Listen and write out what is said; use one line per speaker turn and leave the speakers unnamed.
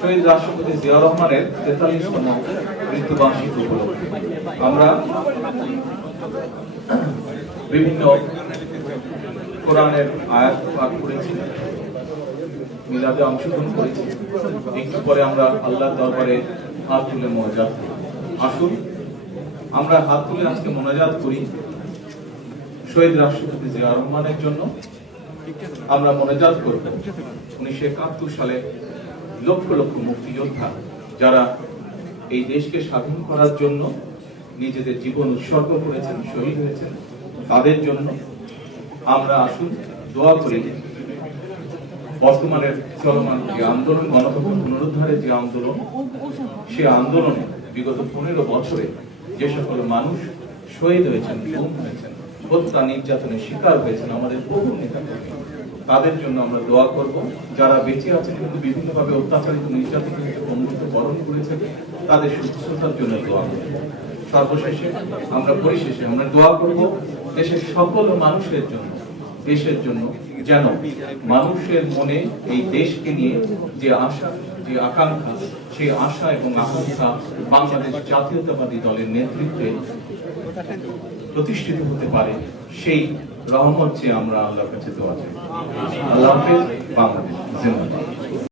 শহীদ রাষ্ট্রপতি জিয়া রহমানের তেতাল্লিশতম মৃত্যুবার্ষিকী উপলক্ষে। আমরা বিভিন্ন কোরআনের আয়াত পাঠ করেছি, মিলাদে অংশগ্রহণ করেছি। একটু পরে আমরা আল্লাহর দরবারে হাত তুলে মোনাজাত আসুন, আমরা হাত তুলে আজকে মোনাজাত করি শহীদ রাষ্ট্রপতি জিয়া রহমানের জন্য। আমরা মোনাজাত করব। উনিশশো একাত্তর সালে লক্ষ লক্ষ মুক্তিযোদ্ধা যারা এই দেশকে স্বাধীন করার জন্য নিজেদের জীবন উৎসর্গ করেছেন, শহীদ হয়েছেন, তাদের জন্য আমরা আসুন দোয়া করি বর্তমানের চলমান যে আন্দোলন, গণতন্ত্র পুনরুদ্ধারের যে আন্দোলন, সে আন্দোলনে বিগত পনেরো বছরে যে সকল মানুষ শহীদ হয়েছেন হয়েছেন, হত্যা নির্যাতনের শিকার হয়েছেন, আমাদের বহু নেতা। তাদের জন্য আমরা দোয়া করব। যারা বেঁচে আছেন কিন্তু বিভিন্নভাবে অত্যাচারিত নির্যাতিত বন্ধুত্ব বরণ করেছেন তাদের সুস্থতার জন্য দোয়া করব। সর্বশেষে আমরা পরিশেষে আমরা দোয়া করব দেশের সকল মানুষের জন্য, দেশের জন্য যেন মানুষের মনে এই দেশকে নিয়ে যে আশা, যে আকাঙ্ক্ষা, সেই আশা এবং আকাঙ্ক্ষা বাংলাদেশ জাতীয়তাবাদী দলের নেতৃত্বে প্রতিষ্ঠিত হতে পারে। সেই রহমত চেয়ে আমরা আল্লাহর কাছে দোয়া চাই। আল্লাহ হাফেজ বাংলাদেশ।